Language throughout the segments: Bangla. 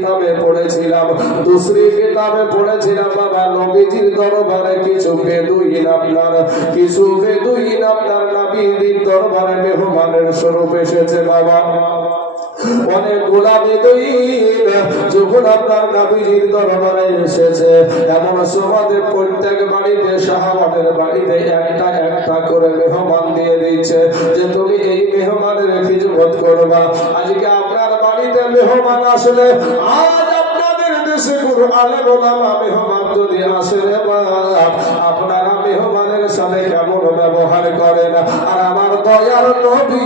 কিতাবে পড়েছিলাম, দুসরি কিতাবে পড়েছিলাম বাবা, নবীজির দরবারে কিছু বেদুইন আপনার নবীজির দরবারে মেহমানের স্বরূপ এসেছে বাবা। অনেক গোলামী বেদুইন যখন আপনার নবীজির দরবারে এসেছে, এমন সমাজে প্রত্যেক বাড়িতে সাহাবাদের বাড়িতে একটা একটা করে মেহমান দিয়ে দিচ্ছে যে তুমি এই মেহমানের খিদমত করবা। আজকে আপনার বাড়িতে মেহমান আসলে, আজ আপনাদের দেশে কোনো আলেম ওলামা মেহমান যদি আসে রে বাপ, আপনারা মেহমানের সাথে কেমন ব্যবহার করেন আর আমার দয়ার নবী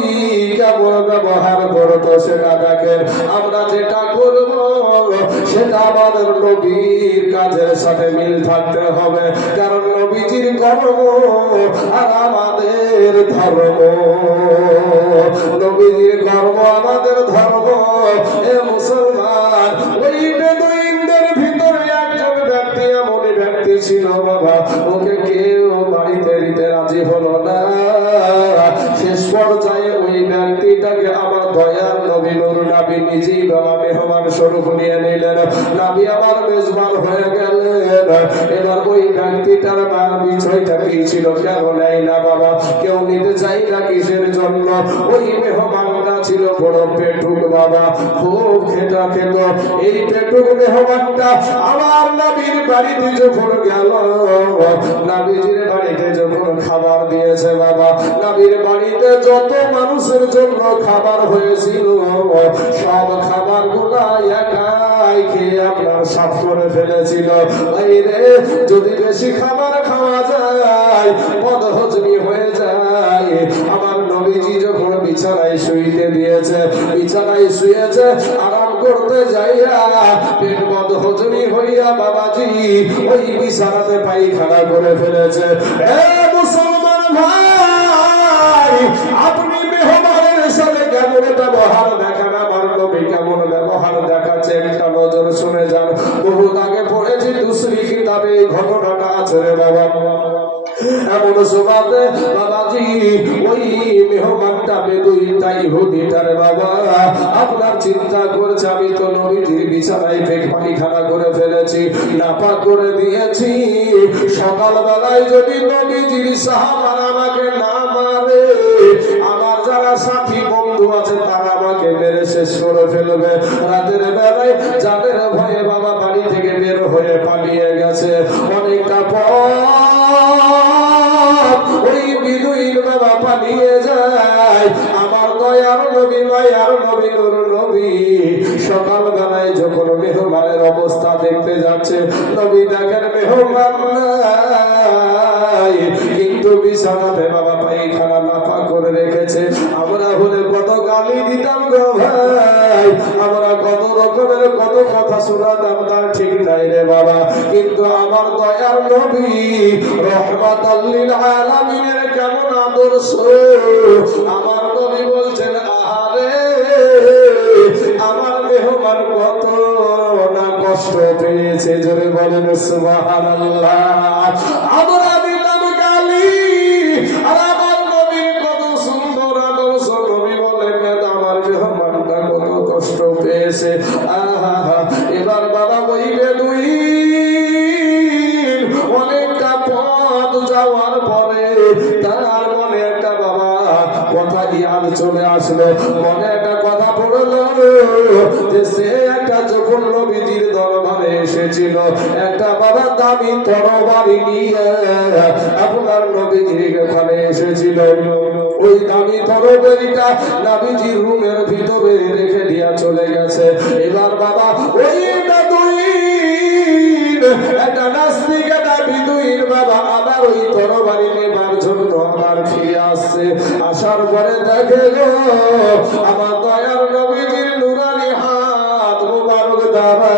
কেমন ব্যবহার করতো সেটা দেখেন। আমরা যেটা করব সেটা আমাদের নবীর কাজের সাথে মিল থাকতে হবে, কারণ নবীজির কর্ম আর আমাদের ধর্ম, নবীজির কর্ম আমাদের ধর্ম। এ মুসলমান, ওই বেদুইনদের ভিতরে একজন ব্যক্তি এমনই ব্যক্তি ছিল বাবা, ওকে কেউ বাড়িতে দিতে রাজি হলো না। শেষ পর্যায়ে ওই ব্যক্তিটাকে আমার দয়ার নবী নূর নবী নিজেই বাবা মেহমান স্বরূপ নিয়ে নিলেন। নবী আমার মেজবান হয়ে গেলেন। এবার ওই ব্যক্তিটার বিষয়টা কি ছিল কেন নেই না বাবা, কেউ নিতে চাই না কিসের জন্য? ওই মেহমানটা ছিল বড় পেটুক বাবা, খুব খেটা খেত। এই পেটুক মেহমানটা আমার নবীর বাড়িতে যখন গেল, নবীজির বাড়িতে যখন খাবার দিয়েছে বাবা, নবীর বাড়িতে যত মানুষের জন্য খাবার হয়েছিল সব খাবার গুলা একাই খেয়ে আপনার সাফ করে ফেলেছিল। বাইরে যদি বেশি খাবার খাওয়া যায় বদহজমি হয়ে যায়। আমার নবীজি যখন বিছানায় শুইতে দিয়েছে, বিছানায় শুয়েছে, আরাম করতে যাইয়া পেট বদহজমি হইয়া বাবাজি ওই বিছানাতে পায়খানা করে ফেলেছে। এ মুসলমান ভাই, আপনি মেহমানের সাথে কেমন ব্যবহার দেখান, আমার নবী কেমন ব্যবহার দেখাচ্ছে একটা নজর শুনে যান। বহুত আগে পড়েছি দুসরি কিতাবে এই ঘটনাটা আছে রে বাবা। এমন সময় বাবাজি ওই মেহমানটা বেদুইনটা ইহুদিটার বাবা আপনার চিন্তা করছে আমি তো নবীজির বিছানায় পায়খানা করে ফেলেছি, নাপাক করে দিয়েছি। সকাল বেলায় যদি নবীজির সাহাবারা আমাকে না মারে, আমার যারা সাথী বন্ধু আছে তারা আমাকে মেরে শেষ করে ফেলবে। রাতের বেলায় যাদের ভয়ে বাবা বাড়ি থেকে বের হয়ে পালিয়ে গেছে, অনেকটা ওই বিদুইন বাবা পালিয়ে যায়। আমার দয়ার নবী নূর নবী সকাল বেলায় যখন মেহমানের অবস্থা দেখতে যাচ্ছে, নবী দেখেন মেহমান নাই, কিন্তু বিছানাতে বাবা পায়খানা নাপা করে রেখেছে। আমরা হলে কত গালি দিতাম গো ভাই, আমরা কত রকমের কত কথা শোনাতাম, তার ঠিক নাই রে বাবা। কিন্তু আমার দয়ার নবী রহমাতাল লিল আলামিনের কেমন আদর্শ, আমার নবী বলছেন আহারে আমার মেহমান কত না কষ্ট পেয়েছে, জোরে বলেন সুবহানাল্লাহ। আমরা দিলাম গালি আর আমার নবীর কত সুন্দর আদর্শ, নবী বলেন আমার মেহমানটা কত কষ্ট পেয়েছে। আহা, এবার বাবা ওই বেদুইন অনেকটা পথ যাওয়ার পরে তার মনে একটা বাবা কথা ইয়াদ চলে আসলো, মনে একটা কথা পড়লো যে সে একটা যখন নবীজির দরবারে এসেছিল একটা বাবা দামি তরবারি নিয়ে আপনার নবীজির ওখানে এসেছিল। ওই দামি তরবারিটা নবীজির রুমের ভিতরে রেখে দিয়া চলে গেছে। এবার বাবা ওই বেদুইন একটা নাস্তিক একটা বেদুইন বাবা আবার ওই তরবারি নেবার জন্য আবার ফিরে আসছে। আসার পরে দেখে গো আমার দয়ার নবীজির নুরানি হাত মুবারক দ্বারা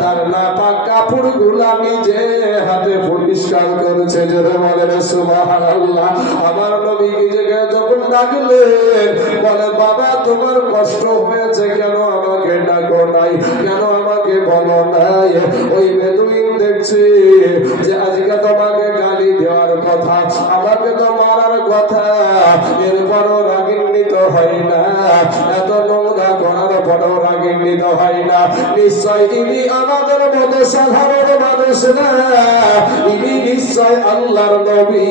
তার নাপাক কাপড় গুলা নিজে হাতে পরিষ্কার করেছে, জোরে বলেন সুবহানাল্লাহ। আমার নবী নিজেকে যখন ডাকলেন বলে বাবা তোমার কষ্ট হয়েছে কেন আমাকে ডাকো নাই, কেন আমাকে বলো নাই? ওই বেদুইন দেখছি যে আজকে তোমাকে গালি দেওয়ার কথা, আমাকে তো মারার কথা, এরপরও রাগান্বিত হয় না, এত নোংরা চিন্তা করার পরেও রাগান্বিত হয় না। নিশ্চয় ইনি আমাদের মতো সাধারণ মানুষ না, ইনি নিশ্চয় আল্লাহর নবী।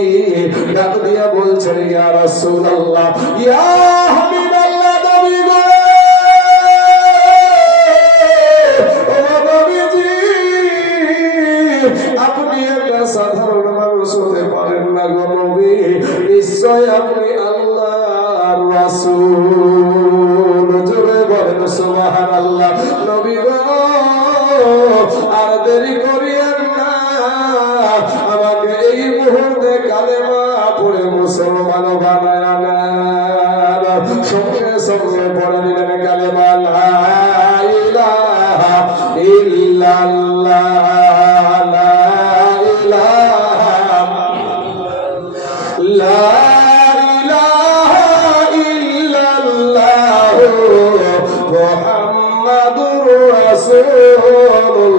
ডাক দিয়া বলছেন, ইয়া রাসূলুল্লাহ, ইয়া হাবিবাল্লাহ, নবী গো, ও নবীজি, আপনি একটা সাধারণ মানুষ হতে পারেন না গো নবী, নিশ্চয় আপনি আল্লাহর রাসূল। জোরে বলেন সুবহানাল্লাহ। নবী গো, আর দেরি করিয়েন না, আমাকে এই মুহূর্তে কালেমা পড়ে মুসলমান বানায় নেন। সঙ্গে সঙ্গে পড়ে দিলেন কালেমা, লা ইলাহা ইল্লাল্লাহ, লা ইলাহা, লা ইলাহা ইল্লাল্লাহ, মুহাম্মাদুর রাসূলুল্লাহ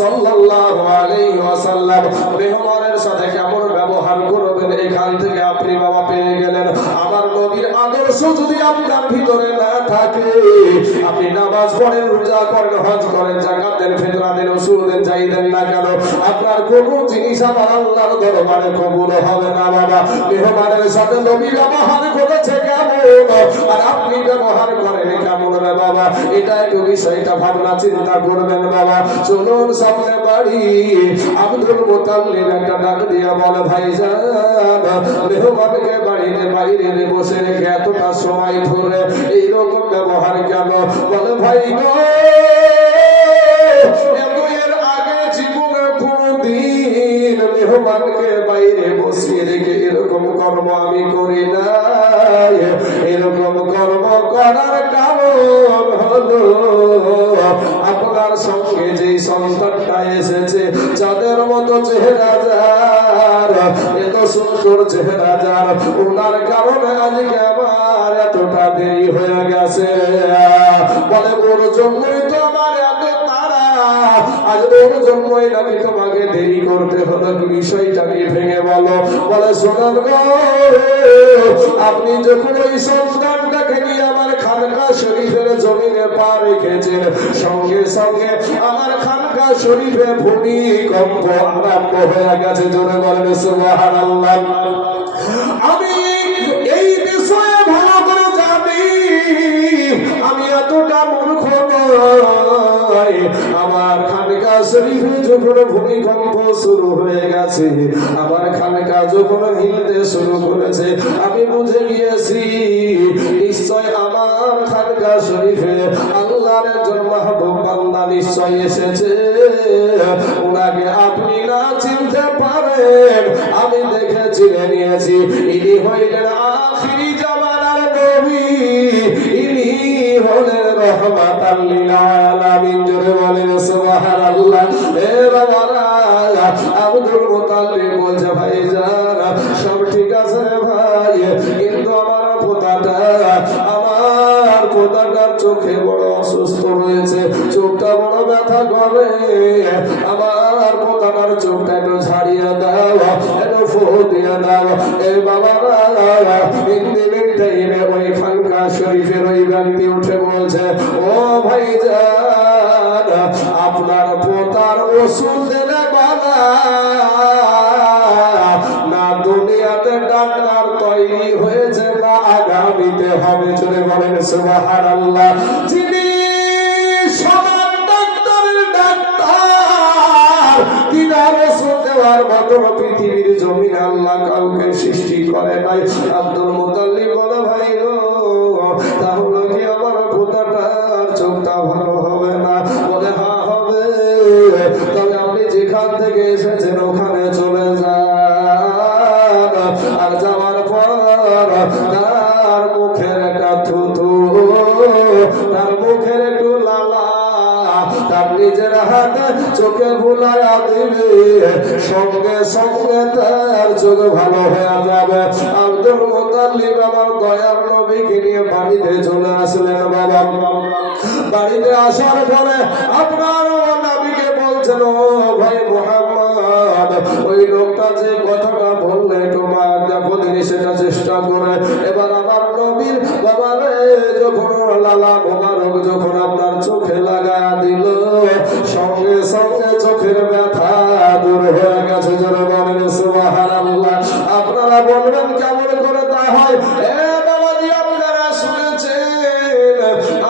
সাল্লাল্লাহু আলাইহি ওয়াসাল্লাম। মেহমানের সাথে কেমন ব্যবহার করবেন, এখান থেকে আপনি বাবা পেয়ে গেলেন। আমার নবীর আদর্শ যদি আপনার ভিতরে না থাকে, আপনি নামাজ পড়েন, রোজা করেন, হজ করেন, যাকাত দেন, ফিতরা দেন, উসুল দেন, যাই দেন না কেন, আপনার কোনো জিনিস আমার আল্লাহর দরবারে কবুল হবে না বাবা। মেহমানের সাথে নবী ব্যবহার করেছে কেমন, আর আপনি ব্যবহার করেন কেমন রে বাবা, এটা একটু বিষয়টা ভাবনা চিন্তা করবেন বাবা। চলুন সামনে বাড়ি। আব্দুল মুতাল্লিব একটা ডাক দিয়া বলে, ভাইজান, মেহমানকে বাড়িতে বাইরে বসে রেখে এতটা সময় ধরে এইরকম ব্যবহার কেন? বলে, ভাই গো, এর আগে জীবনে কোনদিন মেহমানকে বাইরে বসিয়ে রেখে এরকম কর্ম আমি করি না। এরকম কর্ম করার কারণ হলো আপনার সঙ্গে যে সন্তানটা এসেছে, যাদের মতো চেহারা যার, এত সুন্দর চেহারা যার, ওনার কারণে আজকে আমার এতটা দেরি হয়ে গেছে। বলে, ওর জন্যই তো আমার এত তাড়া, আজ ওর জন্যই নাকি তোমাকে দেরি করতে হলো। বিষয়টাকে ভেঙে বলো। বলে, শোনান গো, আপনি যখন ওই সন্তানটাকে নিয়ে আমার খানকা শরীফের জমিনে পা রেখেছেন, সঙ্গে সঙ্গে আমার খানকা শরীফে ভূমিকম্প আরম্ভ হয়ে গেছে। জোরে বলেন সুবহানাল্লাহ। আমি এই বিষয়ে ভালো করে জানি, আমি এতটা মূর্খ নয়। আমার খানকা শরীফে যখন ভূমিকম্প শুরু হয়ে গেছে, আমার খানকা যখন হিলতে শুরু করেছে, আমি বুঝে গিয়েছি নিশ্চয় আমার খানকা শরীফে আল্লাহর একজন মাহবুব বান্দা নিশ্চয় এসেছে। ওনাকে আপনি না চিনতে পারেন, আমি দেখে চিনে নিয়েছি। ইনি হইলেন আখিরি জামানার নবী, ইনি হলেন রহমাতাল লিল আলামিন। জোরে বলেন সুবহানাল্লাহ। এ বাবারা, আব্দুল মুতাল্লিব বলছে, ভাইজান, সব ঠিক আছে রে ভাই, কিন্তু আমার পোতাটার চোখে বড় অসুস্থ হয়েছে, চোখটা বড় ব্যথা করে, আমার পোতাটার চোখটা একটু ছাড়িয়ে দাও, একটু ফু দিয়ে দাও। এই বাবারা, ইন্দিনের টাইমে ওই খানকা শরীফের ওই ব্যক্তি উঠে বলছে, ও ভাইজান, আপনার পোতার ওষুধ দিলে বাবা না দুনিয়াতে ডাক্তার তৈরি হয়েছে, না আগামীতে হবে। চলে বলেন সুবহানাল্লাহ। যিনি সমান ডাক্তারের ডাক্তার, তিনার ওষুধ দেওয়ার মতো পৃথিবীর জমিনে আল্লাহ কাউকে সৃষ্টি করে নাই। আব্দুল মুতাল্লিব বলে, ভাই গো, তাহলে কি আমার পোতাটার চোখটা ভালো হবে না? বলে, হ্যাঁ হবে। তবে আপনি যেখান থেকে এসেছেন ওখানে চলে যান, আর যাওয়ার পর তার মুখের একটা থুথু, তার মুখের একটু লালা, তার নিজের হাতে চোখে বুলাইয়া দিবে, সঙ্গে সঙ্গে তার চোখ ভালো হয়ে যাবে। আব্দুল মুতাল্লিব আমার দয়ার নবীকে নিয়ে বাড়িতে চলে আসলেন বাবা। বাড়িতে আসার পরে আপনার নবীকে বলছেন, ও ভাই মুহাম্মদ, ওই লোকটা যে কথাটা বললে তোমার দেখো দিনই সেটা চেষ্টা করে। এবার আমার নবীর বাবা রে যখন যখন আপনার চোখে লাগা দিল, সঙ্গে সঙ্গে চোখের ব্যথা দূর হয়ে গেছে। জোরে বলেন সুবহানাল্লাহ। আপনারা বলবেন কেমন করে তা হয়? এ বাবাজি, আপনারা শুনেছেন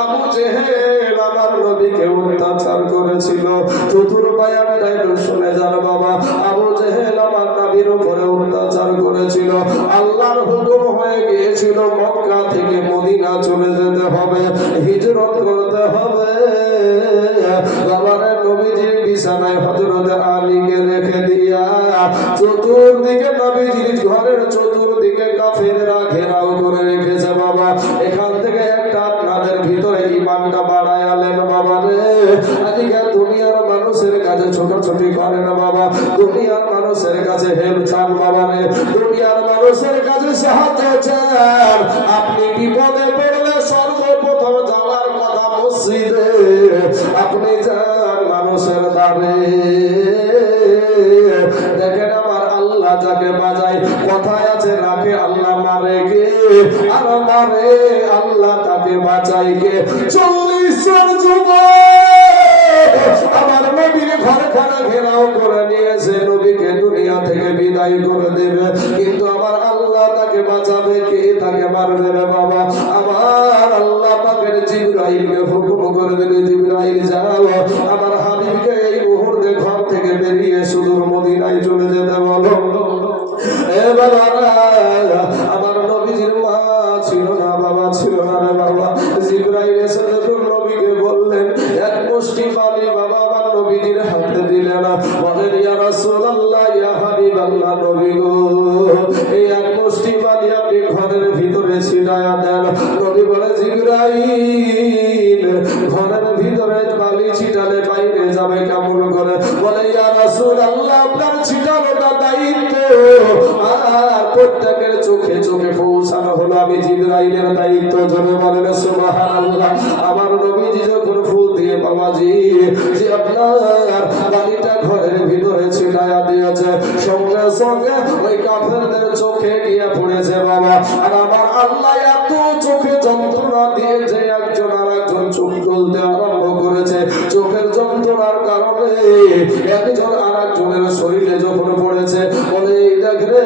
আবু জেহেল আমার নবীকে অত্যাচার করেছিল। চতুর বায়ানটা একটু শুনে যান বাবা। আবু জেহেল আমার নবীর উপরে অত্যাচার করেছিল। আল্লাহর হুকুম হয়ে গিয়েছিল মক্কা থেকে মদিনা চলে যেতে হবে, হিজরত করতে হবে। বাবারে নবীজির বিছানায় হযরত আলীকে রেখে দিয়া চতুর্দিকে নবীজির ঘরের চতুর্দিকে কাফেররা ঘেরাও করে রেখেছে বাবা। এখান থেকে একটা আপনাদের ভিতরে ঈমানটা বাড়ায় আলেন বাবা রে। আজকে দুনিয়ার মানুষের কাছে ছোটাছুটি করে না বাবা, দুনিয়ার মানুষের কাছে হেল্প চান বাবা রে, দুনিয়ার মানুষের কাছে সাহায্য চান। আপনি বিপদে পড়লে সর্বপ্রথম যাওয়ার কথা মসজিদে, আপনি যান মানুষের দ্বারে। দেখেন আমার আল্লাহ যাকে বাজায়, কথায় আছে রাখে আল্লাহ মারে কে, আর মারে আল্লাহ তাকে বাঁচাই কে। 40 জন যুবক আমার নবীর ঘরখানা ঘেরাও করে নিয়েছে, নবীকে দুনিয়া থেকে বিদায় করে দেবে, কিন্তু আমার আল্লাহ তাকে বাঁচাবে কে, তাকে মারবে রে বাবা। আমার আল্লাহ পাকের জিবরাইলকে হুকুম করে দিলে, জিবরাইল যাও আমার হাবিবকে এই মুহূর্তে ঘর থেকে বেরিয়ে সুদূর মদিনায় চলে যেতে বলো। এ বাবারা, আমার নবীজির মা ছিল না, বাবা ছিল না রে বাবা। জিবরাইল এসে যখন নবীকে বললেন, এক মুষ্টি পানি বাবা আমার নবীজির হাতে দিলেন, বলেন ইয়া রাসূলুল্লাহ, ইয়া হাবিবাল্লাহ, নবী গো এই এক মুষ্টি পানি আপনি ঘরের ভিতরে ছিটায়া দেন। নবী বলে, জিবরাইল ঘরের ভিতরে পানি ছিটালে বাইরে যাবে কেমন করে? বলে ইয়া রাসূলুল্লাহ, আপনার ছিটানোটা দায়িত্ব, আর প্রত্যেকের চোখে চোখে পৌঁছানো হলো আমি জিবরাইলের দায়িত্ব। জোরে বলেন সুবহানাল্লাহ। আমার নবীজি যখন ফুল দিয়ে বাবাজি যে আপনার বাড়িটা ঘরের ভিতরে ছিটায়া দিয়েছে, সঙ্গে সঙ্গে ওই কাফেরদের চোখে গিয়ে পড়েছে বাবা। আর আমার আল্লাহ এত চোখে যন্ত্রণা দিয়েছে, একজন আর একজন চোখ তুলতে আরম্ভ করেছে। চোখের যন্ত্রণার কারণে একজন আর একজনের শরীরে যখন পড়েছে, বলে এই দেখ রে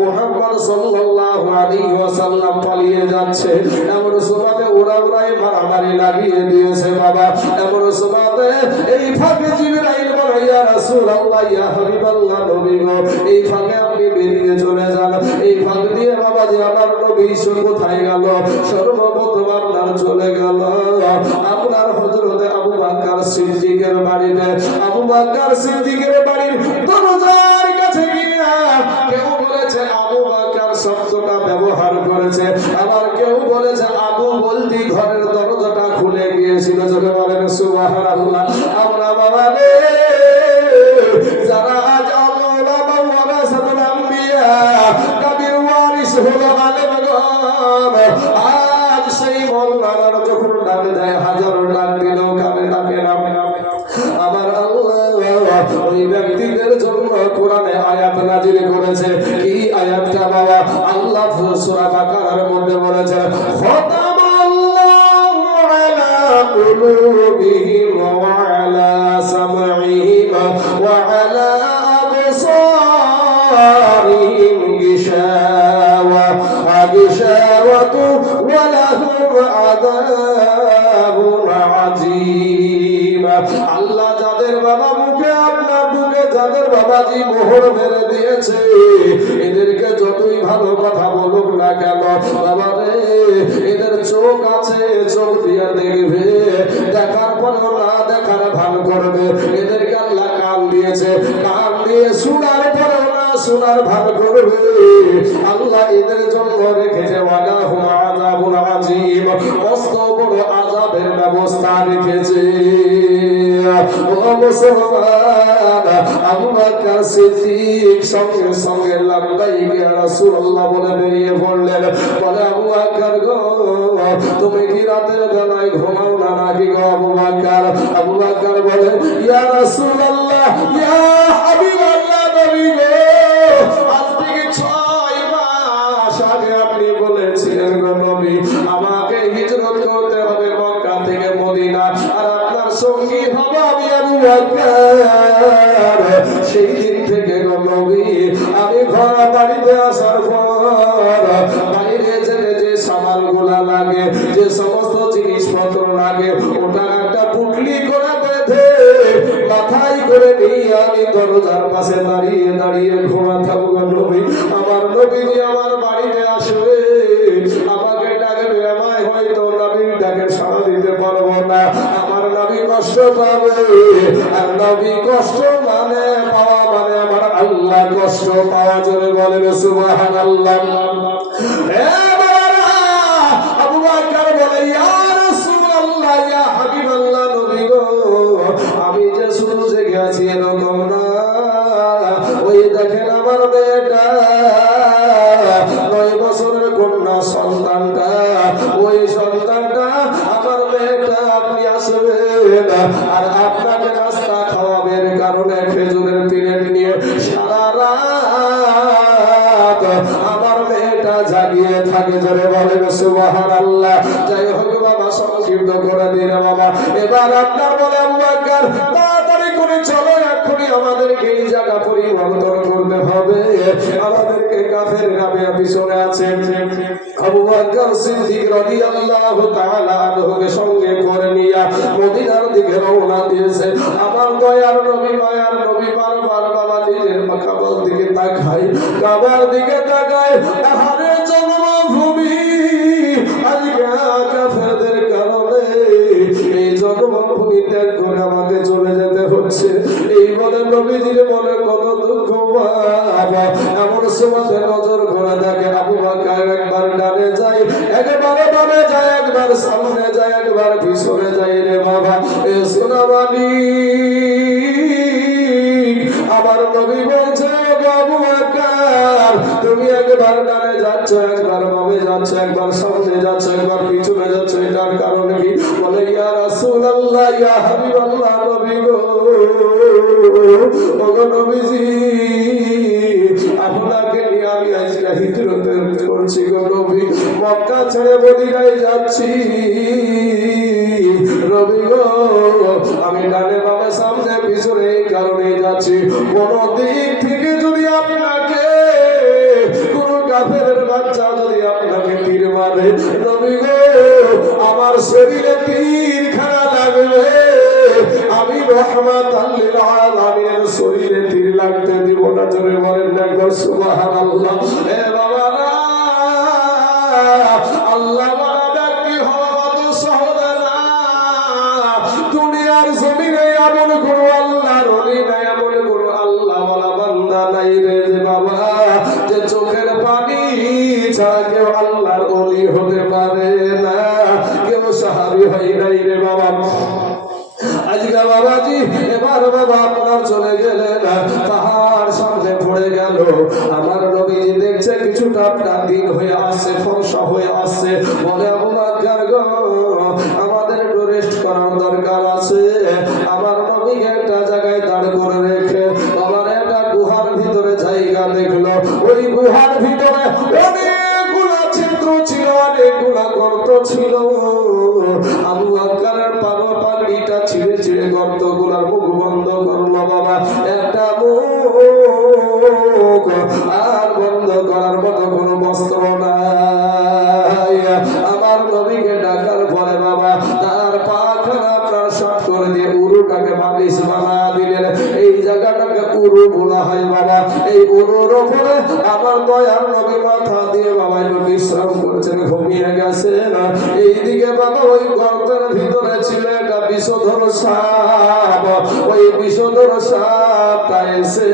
মুহাম্মদ সাল্লাল্লাহু আলাইহি ওয়াসাল্লাম পালিয়ে যাচ্ছে। এমন সময় ওরা মারামারি লাগিয়ে দিয়েছে বাবা। এমন সময় এই ফাঁকে জিবরাইল বলে, ইয়া রাসূলুল্লাহ, ইয়া হাবিবাল্লাহ, নবী গো এই ফাঁকে আপনি বেরিয়ে চলে যান। এই ফাঁক দিয়ে বাবা যে আমার নবী কোথায় গেল? সর্বপ্রথম আপনার চলে গেল আপনার হযরত আবু বকর সিদ্দিকের বাড়িতে। আবু বকর সিদ্দিকের বাড়ির দরজার কাছে গিয়া কেউ বলেছে আবু বকর শব্দটা ব্যবহার করেছে, আবার কেউ বলেছে আবু বলতি ঘরের দরজাটা খুলে গিয়েছিল। যখন বলেন সুবহানাল্লাহ। আমরা বাবা রে যারা আজ আল্লাহ ওয়ারাসাতুল আম্বিয়া, নবীর ওয়ারিস হলো আলেমগণ, আজ সেই মোল্লারা যখন ডাকে দেয় হাজার ডাক দিলেও কানে ডাকে না। আমার আল্লাহ ওই ব্যক্তিদের জন্য কোরআনে আয়াত নাজিল করেছে। কি আয়াতটা বাবা? আল্লাহ সূরা বাকারার মধ্যে বলেছে, খতামাল্লাহু আলা কুলুবিহিম ওয়া আলা সামঈহিম ওয়া আলা আবসারিহিম গিশাওয়াতু ওয়া লাহুম আযাবুন আযীম। আল্লাহ যাদের বাবা মুখে, আপনার বুকে যাদের বাবাজি মোহর মেরে দিয়েছে, এদেরকে যতই ভালো কথা বলুক না কেন বাবা রে, এদের চোখ আছে, চোখ দিয়ে দেখবে, দেখার পরেও না দেখার ভান করবে। এদেরকে আল্লাহ কান দিয়েছে, কান দিয়ে শোনার পরেও না শোনার ভান করবে। আল্লাহ এদের জন্য রেখেছে ওয়ালাহুম আযাবুন আযীম, মস্ত বড় আযাবের ব্যবস্থা রেখেছে। ও মুসলমান, আবু বকর সিদ্দিক সঙ্গে সঙ্গে লাব্বাইক ইয়া রাসূলুল্লাহ বলে বেরিয়ে পড়লেন। বলে আবু বকর গো, তুমি কি রাতের বেলায় ঘুমাও না নাকি গো আবু বকর? আবু বকর বলে, ইয়া রাসূলুল্লাহ, ইয়া হাবিবাল্লাহ, নবী গো আজ থেকে 6 মাস আগে আপনি বলেছিলেন গো নবী, আমাকে হিজরত করতে হবে মক্কা থেকে সঙ্গী হব আমি আবু বকর। সেই দিন থেকে গো নবী আমি ঘর বাড়িতে আসার পর বাইরে যেতে যে সামানগুলা লাগে, যে সমস্ত জিনিসপত্র লাগে, ওটা একটা পুটলি করে বেঁধে মাথায় করে নিয়ে আমি দরজার পাশে দাঁড়িয়ে দাঁড়িয়ে ঘুমাতাম গো নবী। আমার নবীজি আমার বাড়িতে আসবে, আমাকে ডাকবে, আমায় হয়তো নবীর ডাকে সাড়া দিতে পারবো না, আমার নবী কষ্ট পাবে। আর নবী কষ্ট মানে পাওয়া মানে আমার আল্লাহ কষ্ট পাওয়া। জোরে বলেন সুবহানাল্লাহ। আবু বকর বলে ইয়া রাসূলুল্লাহ, ইয়া হাবিবাল্লাহ, নবী গো আমি যে শুধু জেগে আছি এরকম না, ওই দেখেন আমার মেয়েটা 9 বছরের কন্যা সন্তানটা, ওই সন্তানটা আমার মেয়েটা আপনি আসবেন আর আপনাকে নাস্তা খাওয়াবের কারণে খেজুরের পিরেট নিয়ে সারা রাত আমার মেয়েটা জাগিয়ে থাকে। জোরে বলেন সুবহানাল্লাহ। যাই হোক বাবা, সংক্ষিপ্ত করে দিন বাবা। এবার আপনার বলে আবু বকর তাড়াতাড়ি করে চলো, এখনই আমাদেরকে এই জায়গা পরিবর্তন করতে হবে, আমাদেরকে কাফের রাবে পিছনে আছে। আবু বকর সিদ্দিক রাদিয়াল্লাহু তাআলা আনহুকে সঙ্গে করে নিয়ে মদিনার দিকে রওনা দিয়েছে। আমার দয়ার নবী, মায়ার নবী বারবার বাবা নিজের কাবার দিকে তাকায়, কাবার দিকে তাকায়। আহারে জন্মভূমি, আজকে কাফেরদের কারণে এই জন্মভূমি ত্যাগ করে আমাকে চলে যেতে হচ্ছে। এই বলে নবীজির মনে কত দুঃখ বাবা। এমন সময় নজর করে দেখে আবু বকর একবার ডানে যায়, একবার বামে যায়, একবার সামনে যায়, একবার পিছনে যায়। রে বাবা এ সোনামানি, আমার নবী বলছে আবু বকর তুমি একবার ডানে যাচ্ছ, একবার বামে যাচ্ছ, একবার সামনে যাচ্ছ, একবার পিছনে যাচ্ছ, এটার কারণ কি? বলে ইয়া রাসূলুল্লাহ, ইয়া হাবিবাল্লাহ, নবী গো, ওগো নবীজি আপনাকে নিয়ে আমি আজকে হিজরত করছি গো নবী, মক্কা ছেড়ে মদিনায় যাচ্ছি। নবী গো আমি ডানে বামে সামনে পিছনে এই কারণে যাচ্ছি, কোন দিক থেকে যদি আপনাকে কোন কাফেরের বাচ্চা যদি আপনাকে তীর মারে, নবী গো আমার শরীরে তীর খানা লাগবে, আমি রহমাতাল লিল আলামিনের শরীরে তীর লাগতে দিব না। জোরে বলেন না একবার সুবহানাল্লাহ। এ বাবা না, আল্লাহ বলা ব্যক্তি হওয়া তো সহজ না। দুনিয়ার জমিনে এমন কোন আল্লাহর ওলি নাই, এমন কোন আল্লাহ ওয়ালা বান্দা নাই রে যে বাবা যে চোখের পানি ছাড়া কেউ আল্লাহর ওলি হতে পারে না, কেউ সাহাবী হয় নাই রে বাবা। আজকে বাবাজি এবার বাবা আপনার চলে গেলেন, পাহাড় সামনে পড়ে গেল। আমার নবীজি দেখছে কিছুটা আপনার দিন হয়ে আসছে, ফর্সা হয়ে আসছে। বলে আবু বকর গো আমাদের একটু রেস্ট করার দরকার আছে। আমার নবীকে একটা জায়গায় দাঁড় করে রেখে বাবার একটা গুহার ভিতরে জায়গা দেখলো। ওই গুহার ভিতরে অনেকগুলা ছিদ্র ছিল, অনেকগুলা গর্ত ছিল। আবু বকরের পাগড়িটা ছিঁড়ে ছিঁড়ে গর্তগুলার মুখ বন্ধ করলো বাবা। একটা মুখ আর বন্ধ করার মতো কোনো বস্ত্র নাই। আমার নবীকে ডাকার পরে বাবা তার পাখানা আপনার শর্ট করে দিয়ে উরুটাকে বালিশ বানা দিলেন। এই জায়গাটাকে উরু বলা হয় বাবা। এই উরুর ওপরে আমার দয়ার নবী মাথা দিয়ে বাবা বিশ্রাম করছেন, ঘুমিয়ে গেছেন। এইদিকে বাবা ওই গর্তের ভিতরে ছিল একটা বিষধর সাপ। ওই বিষধর সাপটা এসে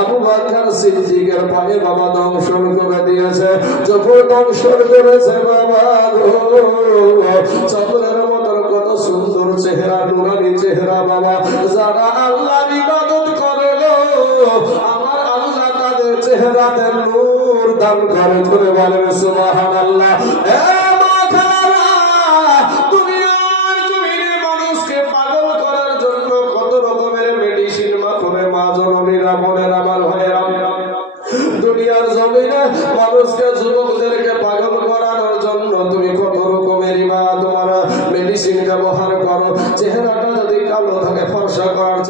আবু বকর সিদ্দিকের পায়ে বাবা দংশন করে দিয়েছে। যখন দংশন করেছে বাবা চন্দ্রের মতন কত সুন্দর চেহারা, নুরানি চেহারা বাবা। যারা আল্লাহর ইবাদত করলো আমার আল্লাহ তাদের চেহারাতে নূর দান করে। ধরে বলেন সুবহানাল্লাহ। দুনিয়ার জমিনে মানুষকে পাগল করার জন্য কত রকমের মেডিসিন মাখনে মা জননীরা বলেন আমার ভাইয়েরা। দুনিয়ার জমিনে মানুষকে যুবকদেরকে পাগল করানোর জন্য তুমি কত রকমের তোমার মেডিসিন ব্যবহার করো। চেহারাটা যদি কালো থাকে ফর্সা করার